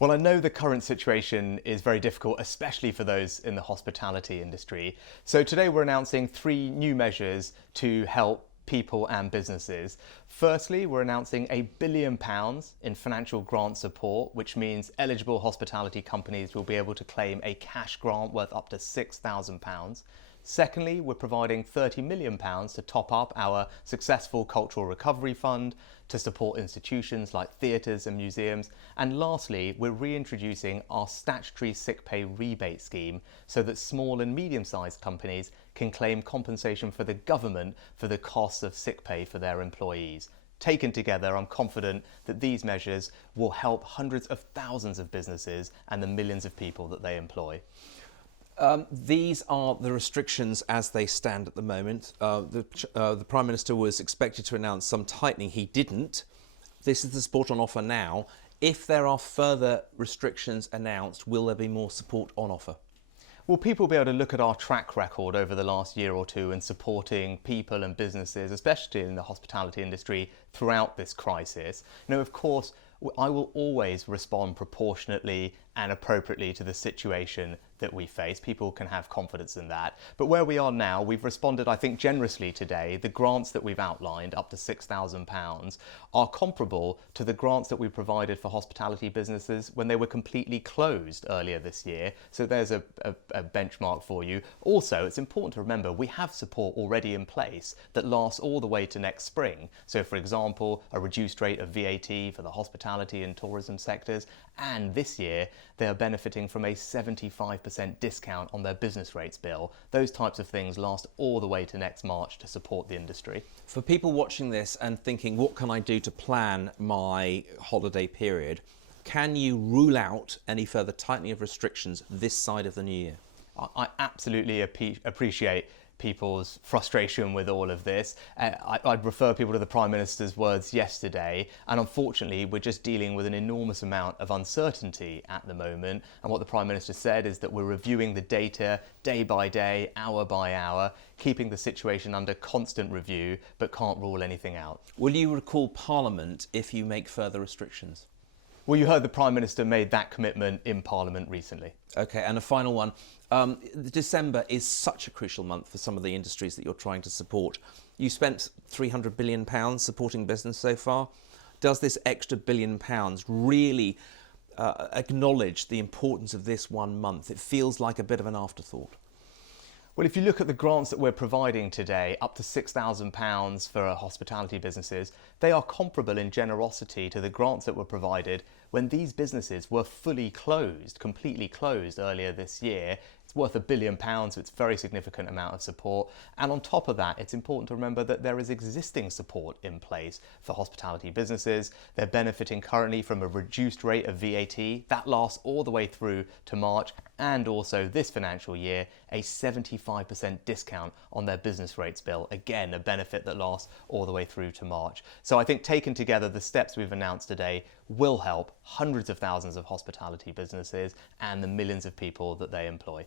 Well, I know the current situation is very difficult, especially for those in the hospitality industry. So today we're announcing three new measures to help people and businesses. Firstly, we're announcing £1 billion in financial grant support, which means eligible hospitality companies will be able to claim a cash grant worth up to £6,000. Secondly, we're providing £30 million to top up our successful cultural recovery fund to support institutions like theatres and museums. And lastly, we're reintroducing our statutory sick pay rebate scheme so that small and medium-sized companies can claim compensation for the government for the costs of sick pay for their employees. Taken together, I'm confident that these measures will help hundreds of thousands of businesses and the millions of people that they employ. These are the restrictions as they stand at the moment. The Prime Minister was expected to announce some tightening. He didn't. This is the support on offer now. If there are further restrictions announced, will there be more support on offer? Will people be able to look at our track record over the last year or two in supporting people and businesses, especially in the hospitality industry, throughout this crisis? Of course, I will always respond proportionately and appropriately to the situation that we face. People can have confidence in that. But where we are now, we've responded, I think, generously today. The grants that we've outlined, up to £6,000, are comparable to the grants that we provided for hospitality businesses when they were completely closed earlier this year. So there's a benchmark for you. Also, it's important to remember we have support already in place that lasts all the way to next spring. So, for example, a reduced rate of VAT for the hospitality and tourism sectors. And this year, they are benefiting from a 75% discount on their business rates bill. Those types of things last all the way to next March to support the industry. For people watching this and thinking, what can I do to plan my holiday period? Can you rule out any further tightening of restrictions this side of the new year? I absolutely appreciate people's frustration with all of this. I'd refer people to the Prime Minister's words yesterday, and unfortunately we're just dealing with an enormous amount of uncertainty at the moment, and what the Prime Minister said is that we're reviewing the data day by day, hour by hour, keeping the situation under constant review, but can't rule anything out. Will you recall Parliament if you make further restrictions? Well, you heard the Prime Minister made that commitment in Parliament recently. OK, and a final one. December is such a crucial month for some of the industries that you're trying to support. You spent £300 billion supporting business so far. Does this extra £1 billion really acknowledge the importance of this one month? It feels like a bit of an afterthought. Well, if you look at the grants that we're providing today, up to £6,000 for hospitality businesses, they are comparable in generosity to the grants that were provided when these businesses were fully closed, completely closed earlier this year. It's worth £1 billion, so it's a very significant amount of support. And on top of that, it's important to remember that there is existing support in place for hospitality businesses. They're benefiting currently from a reduced rate of VAT. That lasts all the way through to March, and also this financial year, a 75% discount on their business rates bill. Again, a benefit that lasts all the way through to March. So I think taken together, the steps we've announced today will help hundreds of thousands of hospitality businesses and the millions of people that they employ.